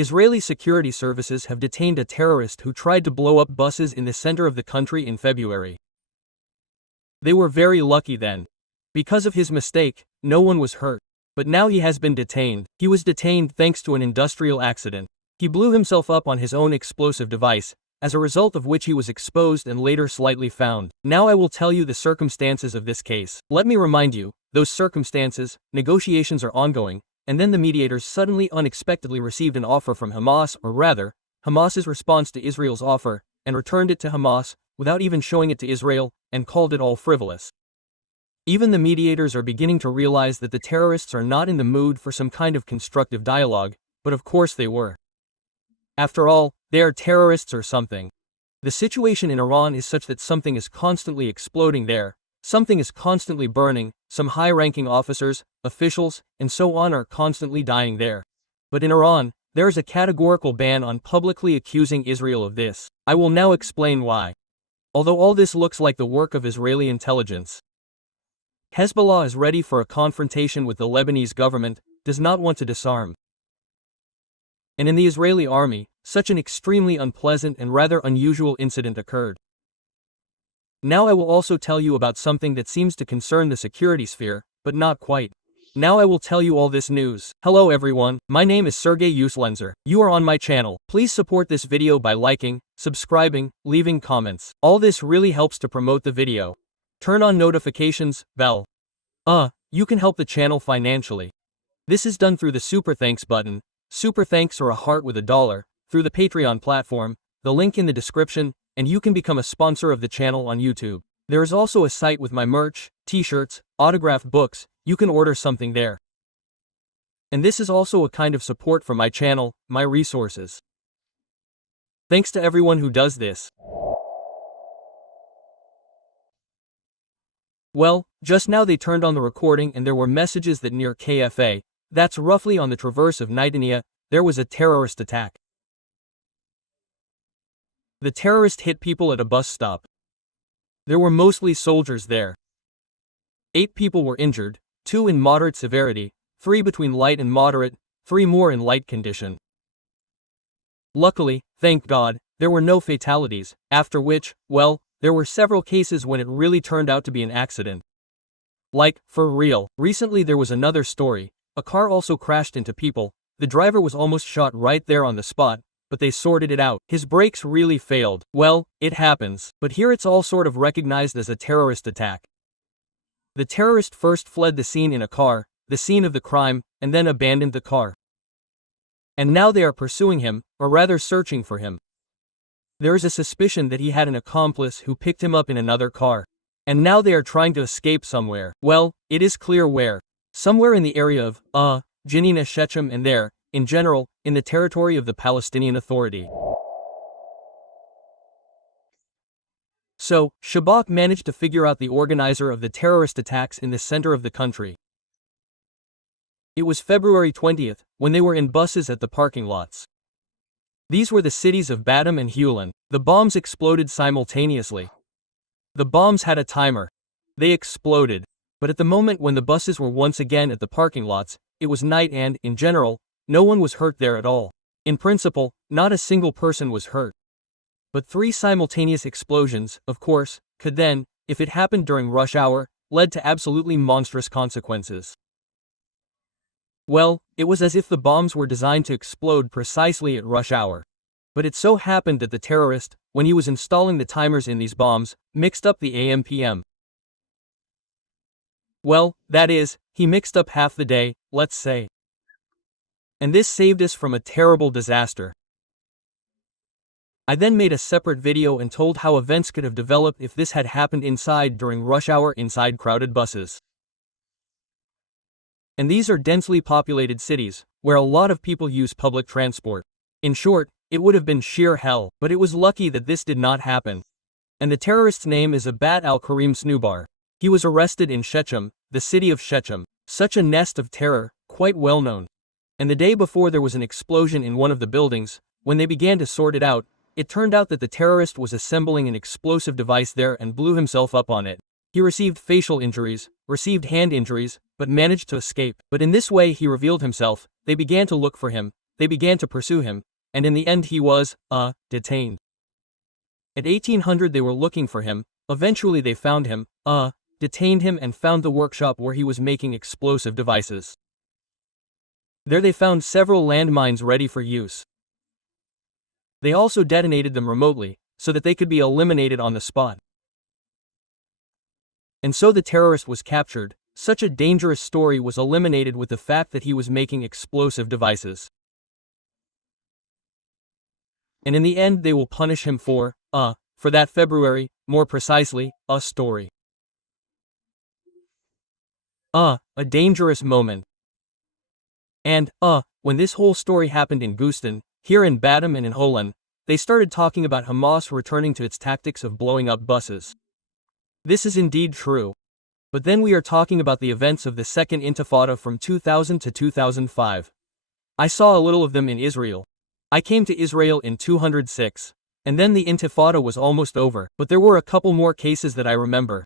Israeli security services have detained a terrorist who tried to blow up buses in the center of the country in February. They were very lucky then. Because of his mistake, no one was hurt. But now he has been detained. He was detained thanks to an industrial accident. He blew himself up on his own explosive device, as a result of which he was exposed and later slightly found. Now I will tell you the circumstances of this case. Let me remind you, those circumstances, negotiations are ongoing, and then the mediators suddenly unexpectedly received an offer from Hamas, or rather, Hamas's response to Israel's offer, and returned it to Hamas, without even showing it to Israel, and called it all frivolous. Even the mediators are beginning to realize that the terrorists are not in the mood for some kind of constructive dialogue, but of course they were. After all, they are terrorists or something. The situation in Iran is such that something is constantly exploding there, something is constantly burning, some high-ranking officers, officials, and so on are constantly dying there. But in Iran, there is a categorical ban on publicly accusing Israel of this. I will now explain why. Although all this looks like the work of Israeli intelligence, Hezbollah is ready for a confrontation with the Lebanese government, does not want to disarm. And in the Israeli army, such an extremely unpleasant and rather unusual incident occurred. Now I will also tell you about something that seems to concern the security sphere, but not quite. Now I will tell you all this news. Hello everyone, my name is Sergey Auslender. You are on my channel. Please support this video by liking, subscribing, leaving comments. All this really helps to promote the video. Turn on notifications, bell. You can help the channel financially. This is done through the Super Thanks button. Super Thanks or a heart with $1, through the Patreon platform, the link in the description, and you can become a sponsor of the channel on YouTube. There is also a site with my merch, t-shirts, autographed books, you can order something there. And this is also a kind of support for my channel, my resources. Thanks to everyone who does this. Well, just now they turned on the recording and there were messages that near KFA, that's roughly on the traverse of Nidania, there was a terrorist attack. The terrorist hit people at a bus stop. There were mostly soldiers there. 8 people were injured, 2 in moderate severity, 3 between light and moderate, 3 more in light condition. Luckily, thank God, there were no fatalities, after which, well, there were several cases when it really turned out to be an accident. Like, for real, recently there was another story, a car also crashed into people, the driver was almost shot right there on the spot, but they sorted it out. His brakes really failed. Well, it happens, but here it's all sort of recognized as a terrorist attack. The terrorist first fled the scene in a car, the scene of the crime, and then abandoned the car. And now they are pursuing him, or rather searching for him. There is a suspicion that he had an accomplice who picked him up in another car. And now they are trying to escape somewhere. Well, it is clear where. Somewhere in the area of, Jenin Shechem and there, in general, in the territory of the Palestinian Authority. So, Shabak managed to figure out the organizer of the terrorist attacks in the center of the country. It was February 20th, when they were in buses at the parking lots. These were the cities of Batum and Hulan. The bombs exploded simultaneously. The bombs had a timer. They exploded. But at the moment when the buses were once again at the parking lots, it was night and, in general, no one was hurt there at all. In principle, not a single person was hurt. But 3 simultaneous explosions, of course, could then, if it happened during rush hour, lead to absolutely monstrous consequences. Well, it was as if the bombs were designed to explode precisely at rush hour. But it so happened that the terrorist, when he was installing the timers in these bombs, mixed up the AM/PM. Well, that is, he mixed up half the day, let's say. And this saved us from a terrible disaster. I then made a separate video and told how events could have developed if this had happened inside during rush hour inside crowded buses. And these are densely populated cities, where a lot of people use public transport. In short, it would have been sheer hell, but it was lucky that this did not happen. And the terrorist's name is Abat al-Karim Snubar. He was arrested in Shechem, the city of Shechem. Such a nest of terror, quite well known. And the day before there was an explosion in one of the buildings, when they began to sort it out, it turned out that the terrorist was assembling an explosive device there and blew himself up on it. He received facial injuries, received hand injuries, but managed to escape. But in this way he revealed himself, they began to look for him, they began to pursue him, and in the end he was, detained. At 1800 they were looking for him, eventually they found him, detained him and found the workshop where he was making explosive devices. There they found several landmines ready for use. They also detonated them remotely, so that they could be eliminated on the spot. And so the terrorist was captured. Such a dangerous story was eliminated with the fact that he was making explosive devices. And in the end they will punish him for that February, more precisely, a story. A dangerous moment. And, when this whole story happened in Gusten, here in Batum and in Holland, they started talking about Hamas returning to its tactics of blowing up buses. This is indeed true. But then we are talking about the events of the Second Intifada from 2000 to 2005. I saw a little of them in Israel. I came to Israel in 2006. And then the Intifada was almost over, but there were a couple more cases that I remember.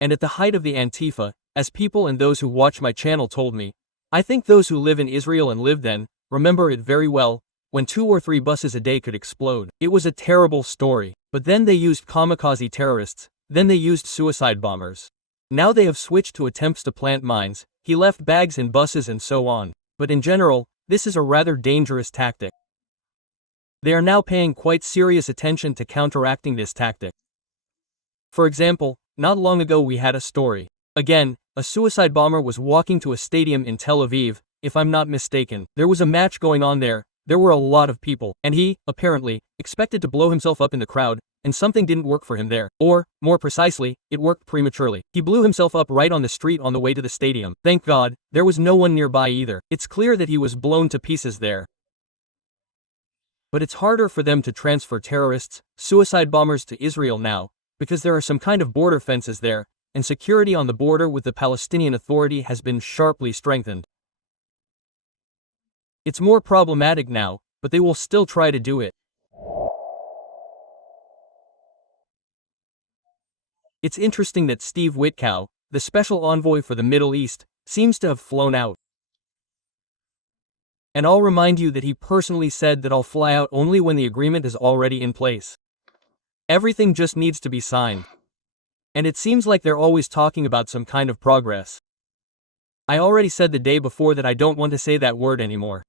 And at the height of the Antifa, as people and those who watch my channel told me, I think those who live in Israel and lived then, remember it very well, when 2 or 3 buses a day could explode. It was a terrible story, but then they used kamikaze terrorists, then they used suicide bombers. Now they have switched to attempts to plant mines, he left bags in buses and so on. But in general, this is a rather dangerous tactic. They are now paying quite serious attention to counteracting this tactic. For example, not long ago we had a story. Again, a suicide bomber was walking to a stadium in Tel Aviv, if I'm not mistaken. There was a match going on there were a lot of people, and he, apparently, expected to blow himself up in the crowd, and something didn't work for him there. Or, more precisely, it worked prematurely. He blew himself up right on the street on the way to the stadium. Thank God, there was no one nearby either. It's clear that he was blown to pieces there. But it's harder for them to transfer terrorists, suicide bombers to Israel now, because there are some kind of border fences there, and security on the border with the Palestinian Authority has been sharply strengthened. It's more problematic now, but they will still try to do it. It's interesting that Steve Witkow, the special envoy for the Middle East, seems to have flown out. And I'll remind you that he personally said that I'll fly out only when the agreement is already in place. Everything just needs to be signed. And it seems like they're always talking about some kind of progress. I already said the day before that I don't want to say that word anymore.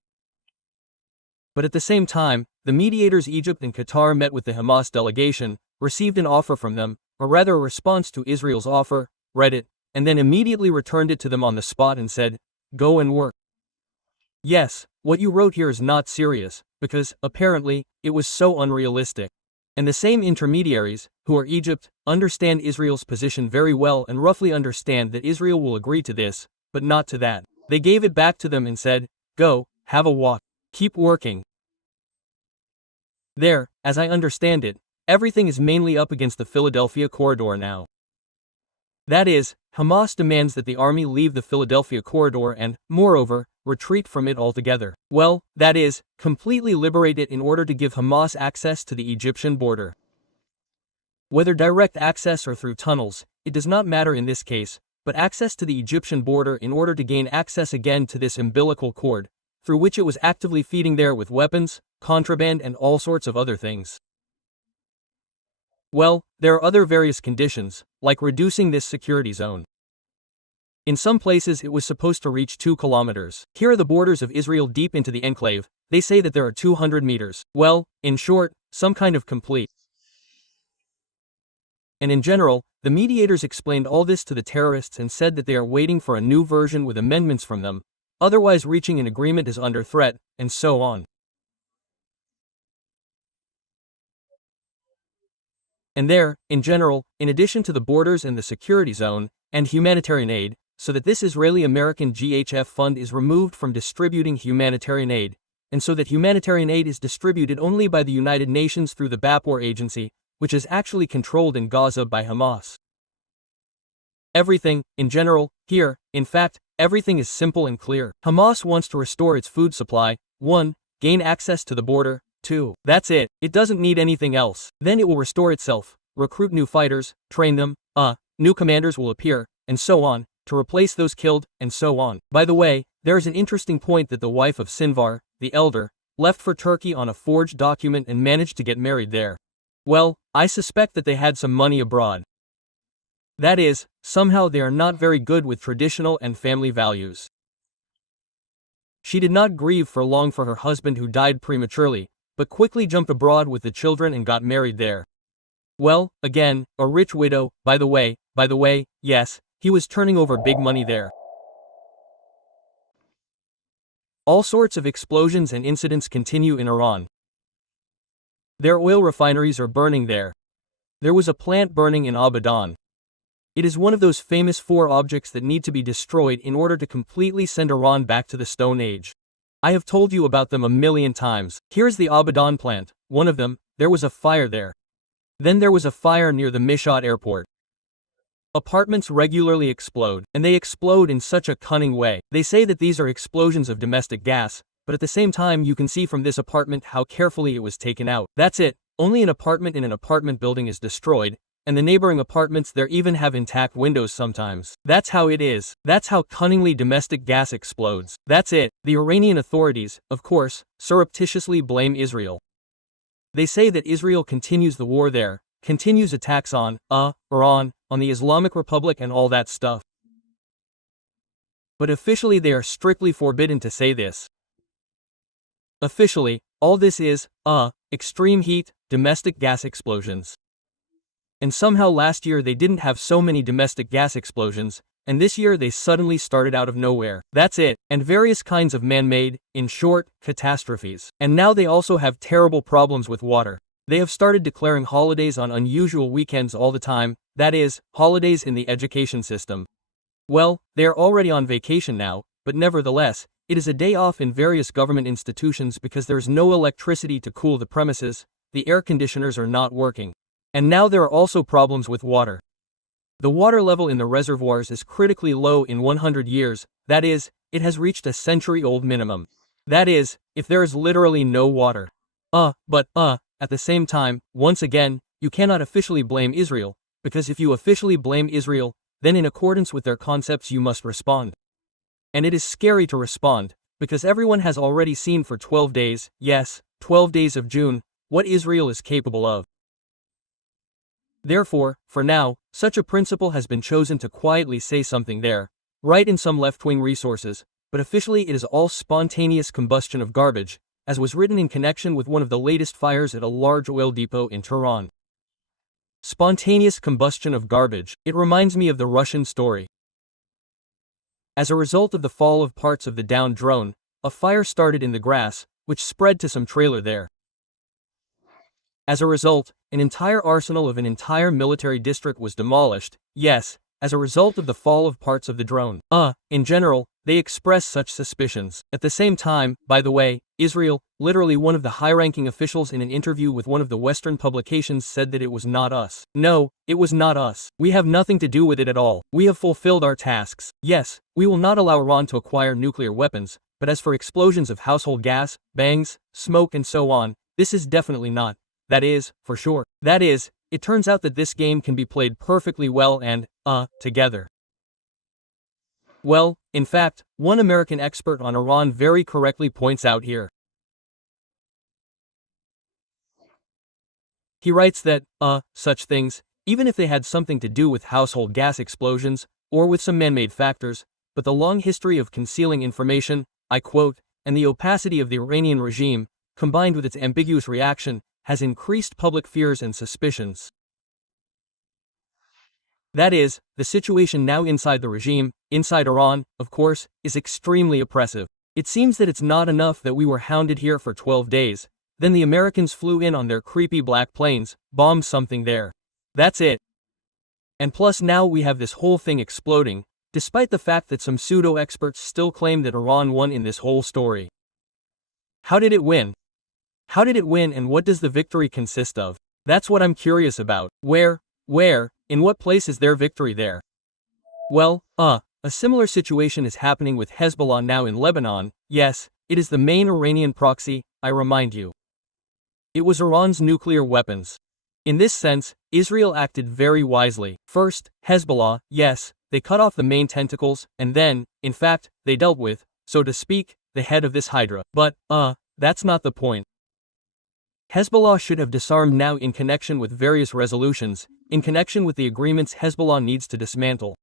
But at the same time, the mediators Egypt and Qatar met with the Hamas delegation, received an offer from them, or rather a response to Israel's offer, read it, and then immediately returned it to them on the spot and said, "Go and work." Yes, what you wrote here is not serious, because, apparently, it was so unrealistic. And the same intermediaries, who are Egypt, understand Israel's position very well and roughly understand that Israel will agree to this, but not to that. They gave it back to them and said, "Go, have a walk. Keep working." There, as I understand it, everything is mainly up against the Philadelphia corridor now. That is, Hamas demands that the army leave the Philadelphia corridor and, moreover, retreat from it altogether. Well, that is, completely liberate it in order to give Hamas access to the Egyptian border. Whether direct access or through tunnels, it does not matter in this case, but access to the Egyptian border in order to gain access again to this umbilical cord, through which it was actively feeding there with weapons, contraband and all sorts of other things. Well, there are other various conditions, like reducing this security zone. In some places it was supposed to reach 2 kilometers. Here are the borders of Israel deep into the enclave. They say that there are 200 meters. Well, in short, some kind of complete. And in general, the mediators explained all this to the terrorists and said that they are waiting for a new version with amendments from them. Otherwise reaching an agreement is under threat, and so on. And there, in general, in addition to the borders and the security zone, and humanitarian aid, so that this Israeli-American GHF fund is removed from distributing humanitarian aid, and so that humanitarian aid is distributed only by the United Nations through the BAPOR agency, which is actually controlled in Gaza by Hamas. Everything, in general, here, in fact, everything is simple and clear. Hamas wants to restore its food supply. 1. Gain access to the border. 2. That's it. It doesn't need anything else. Then it will restore itself, recruit new fighters, train them, new commanders will appear, and so on, to replace those killed, and so on. By the way, there is an interesting point that the wife of Sinvar, the elder, left for Turkey on a forged document and managed to get married there. Well, I suspect that they had some money abroad. That is, somehow they are not very good with traditional and family values. She did not grieve for long for her husband who died prematurely, but quickly jumped abroad with the children and got married there. Well, again, a rich widow, by the way, yes, he was turning over big money there. All sorts of explosions and incidents continue in Iran. Their oil refineries are burning there. There was a plant burning in Abadan. It is one of those famous 4 objects that need to be destroyed in order to completely send Iran back to the Stone Age. I have told you about them a million times. Here's the Abadan plant, one of them. There was a fire there. Then there was a fire near the Mishhad airport. Apartments regularly explode, and they explode in such a cunning way. They say that these are explosions of domestic gas, but at the same time you can see from this apartment how carefully it was taken out. That's it, only an apartment in an apartment building is destroyed, and the neighboring apartments there even have intact windows sometimes. That's how it is. That's how cunningly domestic gas explodes. That's it. The Iranian authorities, of course, surreptitiously blame Israel. They say that Israel continues the war there, continues attacks on, Iran, on the Islamic Republic and all that stuff. But officially they are strictly forbidden to say this. Officially, all this is, extreme heat, domestic gas explosions. And somehow last year they didn't have so many domestic gas explosions, and this year they suddenly started out of nowhere. That's it, and various kinds of man-made, in short, catastrophes. And now they also have terrible problems with water. They have started declaring holidays on unusual weekends all the time, that is, holidays in the education system. Well, they are already on vacation now, but nevertheless, it is a day off in various government institutions because there is no electricity to cool the premises, the air conditioners are not working. And now there are also problems with water. The water level in the reservoirs is critically low in 100 years, that is, it has reached a century-old minimum. That is, if there is literally no water. But at the same time, once again, you cannot officially blame Israel, because if you officially blame Israel, then in accordance with their concepts you must respond. And it is scary to respond, because everyone has already seen for 12 days, yes, 12 days of June, what Israel is capable of. Therefore, for now, such a principle has been chosen to quietly say something there, right in some left-wing resources, but officially it is all spontaneous combustion of garbage, as was written in connection with one of the latest fires at a large oil depot in Tehran. Spontaneous combustion of garbage, it reminds me of the Russian story. As a result of the fall of parts of the downed drone, a fire started in the grass, which spread to some trailer there. As a result, an entire arsenal of an entire military district was demolished, yes, as a result of the fall of parts of the drone. In general, they express such suspicions. At the same time, by the way, Israel, literally one of the high-ranking officials in an interview with one of the Western publications said that it was not us. No, it was not us. We have nothing to do with it at all. We have fulfilled our tasks. Yes, we will not allow Iran to acquire nuclear weapons, but as for explosions of household gas, bangs, smoke and so on, this is definitely not. That is, for sure. That is, it turns out that this game can be played perfectly well and, together. Well, in fact, one American expert on Iran very correctly points out here. He writes that, such things, even if they had something to do with household gas explosions, or with some man-made factors, but the long history of concealing information, I quote, and the opacity of the Iranian regime, combined with its ambiguous reaction, has increased public fears and suspicions. That is, the situation now inside the regime, inside Iran, of course, is extremely oppressive. It seems that it's not enough that we were hounded here for 12 days, then the Americans flew in on their creepy black planes, bombed something there. That's it. And plus now we have this whole thing exploding, despite the fact that some pseudo-experts still claim that Iran won in this whole story. How did it win? How did it win and what does the victory consist of? That's what I'm curious about. Where, in what place is their victory there? Well, a similar situation is happening with Hezbollah now in Lebanon. Yes, it is the main Iranian proxy, I remind you. It was Iran's nuclear weapons. In this sense, Israel acted very wisely. First, Hezbollah, yes, they cut off the main tentacles, and then, in fact, they dealt with, so to speak, the head of this hydra. But, that's not the point. Hezbollah should have disarmed now in connection with various resolutions, in connection with the agreements Hezbollah needs to dismantle.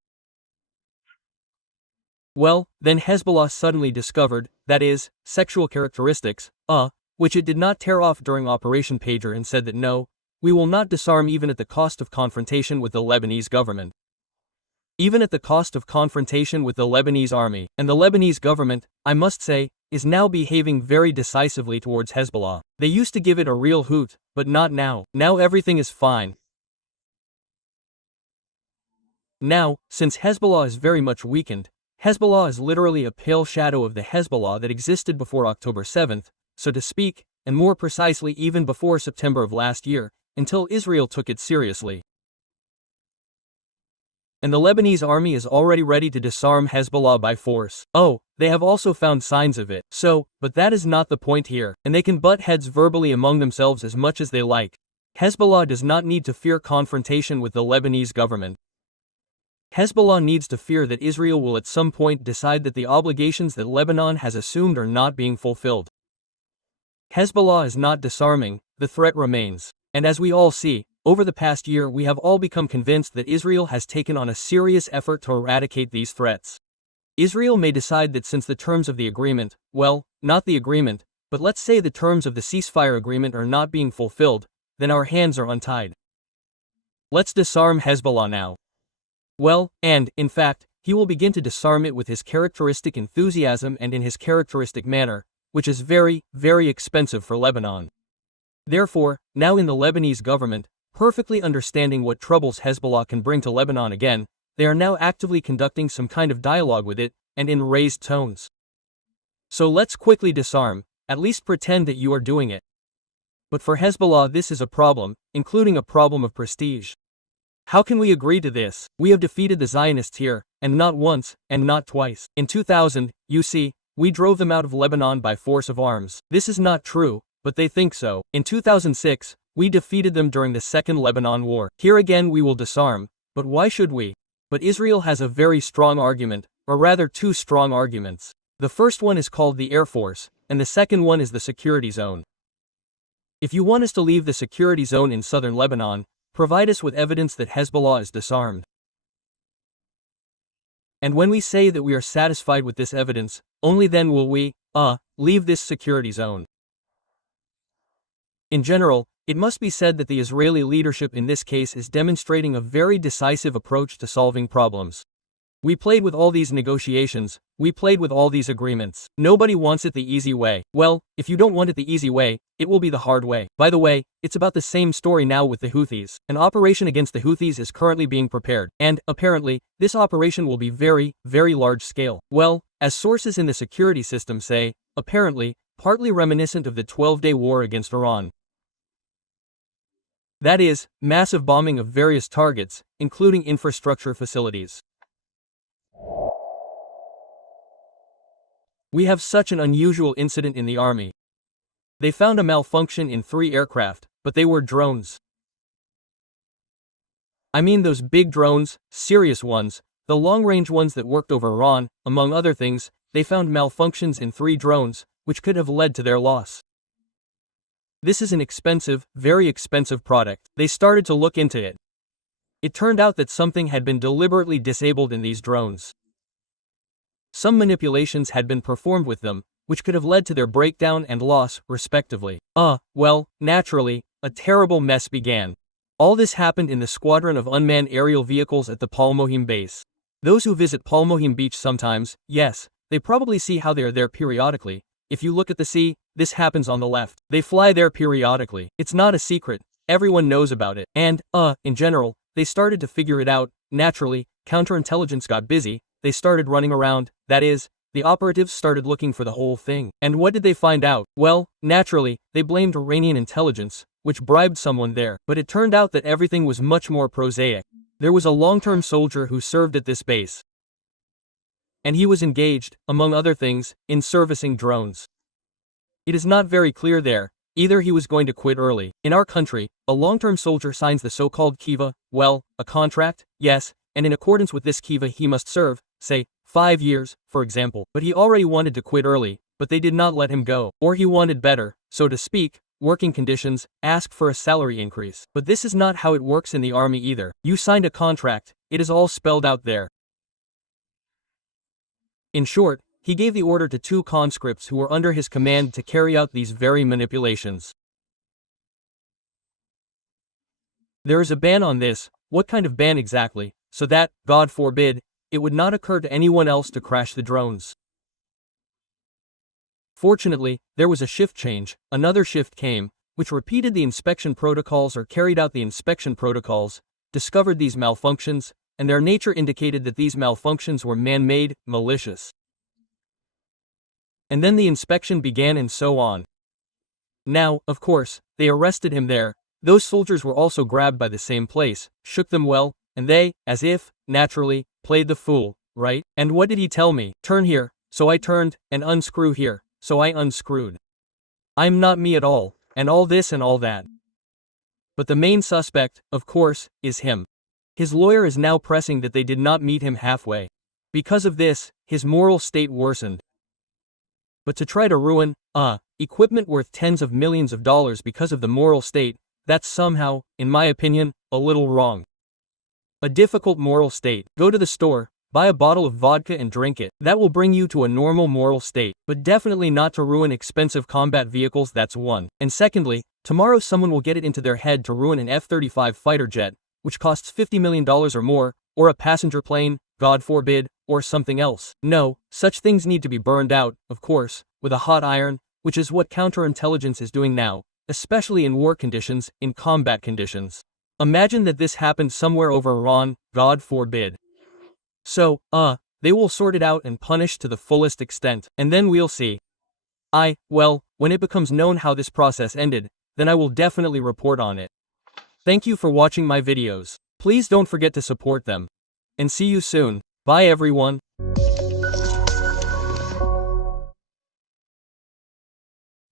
Well, then Hezbollah suddenly discovered, that is, sexual characteristics, which it did not tear off during Operation Pager, and said that no, we will not disarm even at the cost of confrontation with the Lebanese government. Even at the cost of confrontation with the Lebanese army. And the Lebanese government, I must say, is now behaving very decisively towards Hezbollah. They used to give it a real hoot, but not now. Now everything is fine. Now, since Hezbollah is very much weakened, Hezbollah is literally a pale shadow of the Hezbollah that existed before October 7th, so to speak, and more precisely even before September of last year, until Israel took it seriously. And the Lebanese army is already ready to disarm Hezbollah by force. Oh, they have also found signs of it. So, but that is not the point here, and they can butt heads verbally among themselves as much as they like. Hezbollah does not need to fear confrontation with the Lebanese government. Hezbollah needs to fear that Israel will at some point decide that the obligations that Lebanon has assumed are not being fulfilled. Hezbollah is not disarming, the threat remains. And as we all see, over the past year we have all become convinced that Israel has taken on a serious effort to eradicate these threats. Israel may decide that since the terms of the agreement, well, not the agreement, but let's say the terms of the ceasefire agreement are not being fulfilled, then our hands are untied. Let's disarm Hezbollah now. Well, and, in fact, he will begin to disarm it with his characteristic enthusiasm and in his characteristic manner, which is very, very expensive for Lebanon. Therefore, now in the Lebanese government, perfectly understanding what troubles Hezbollah can bring to Lebanon again, they are now actively conducting some kind of dialogue with it, and in raised tones. So let's quickly disarm, at least pretend that you are doing it. But for Hezbollah this is a problem, including a problem of prestige. How can we agree to this? We have defeated the Zionists here, and not once, and not twice. In 2000, you see, we drove them out of Lebanon by force of arms. This is not true, but they think so. In 2006, we defeated them during the Second Lebanon War. Here again we will disarm, but why should we? But Israel has a very strong argument, or rather two strong arguments. The first one is called the Air Force, and the second one is the security zone. If you want us to leave the security zone in southern Lebanon, provide us with evidence that Hezbollah is disarmed. And when we say that we are satisfied with this evidence, only then will we, leave this security zone. In general, it must be said that the Israeli leadership in this case is demonstrating a very decisive approach to solving problems. We played with all these negotiations, we played with all these agreements. Nobody wants it the easy way. Well, if you don't want it the easy way, it will be the hard way. By the way, it's about the same story now with the Houthis. An operation against the Houthis is currently being prepared, and, apparently, this operation will be very, very large scale. Well, as sources in the security system say, apparently, partly reminiscent of the 12-day war against Iran. That is, massive bombing of various targets, including infrastructure facilities. We have such an unusual incident in the army. They found a malfunction in 3 aircraft, but they were drones. I mean those big drones, serious ones, the long-range ones that worked over Iran, among other things. They found malfunctions in 3 drones, which could have led to their loss. This is an expensive, very expensive product. They started to look into it. It turned out that something had been deliberately disabled in these drones. Some manipulations had been performed with them, which could have led to their breakdown and loss, respectively. Well, naturally, a terrible mess began. All this happened in the squadron of unmanned aerial vehicles at the Palmohim base. Those who visit Palmohim beach sometimes, yes, they probably see how they are there periodically. If you look at the sea, this happens on the left. They fly there periodically. It's not a secret. Everyone knows about it. And, in general, they started to figure it out. Naturally, counterintelligence got busy. They started running around. That is, the operatives started looking for the whole thing. And what did they find out? Well, naturally, they blamed Iranian intelligence, which bribed someone there. But it turned out that everything was much more prosaic. There was a long-term soldier who served at this base. And he was engaged, among other things, in servicing drones. It is not very clear there. Either he was going to quit early. In our country, a long-term soldier signs the so-called kiva, well, a contract, yes, and in accordance with this kiva he must serve, say, 5 years, for example. But he already wanted to quit early, but they did not let him go. Or he wanted better, so to speak, working conditions, asked for a salary increase. But this is not how it works in the army either. You signed a contract, it is all spelled out there. In short, he gave the order to 2 conscripts who were under his command to carry out these very manipulations. There is a ban on this. What kind of ban exactly? So that, God forbid, it would not occur to anyone else to crash the drones. Fortunately, there was a shift change. Another shift came, which repeated the inspection protocols or carried out the inspection protocols, discovered these malfunctions, and their nature indicated that these malfunctions were man-made, malicious. And then the inspection began and so on. Now, of course, they arrested him there. Those soldiers were also grabbed by the same place, shook them well, and they, as if, naturally, played the fool, right? And what did he tell me? Turn here, so I turned, and unscrew here, so I unscrewed. I'm not me at all, and all this and all that. But the main suspect, of course, is him. His lawyer is now pressing that they did not meet him halfway. Because of this, his moral state worsened. But to try to ruin, equipment worth tens of millions of dollars because of the moral state, that's somehow, in my opinion, a little wrong. A difficult moral state. Go to the store, buy a bottle of vodka and drink it. That will bring you to a normal moral state. But definitely not to ruin expensive combat vehicles, that's one. And secondly, tomorrow someone will get it into their head to ruin an F-35 fighter jet, which costs $50 million or more, or a passenger plane, God forbid, or something else. No, such things need to be burned out, of course, with a hot iron, which is what counterintelligence is doing now, especially in war conditions, in combat conditions. Imagine that this happened somewhere over Iran, God forbid. So, they will sort it out and punish to the fullest extent, and then we'll see. Well, when it becomes known how this process ended, then I will definitely report on it. Thank you for watching my videos. Please don't forget to support them. And see you soon. Bye everyone.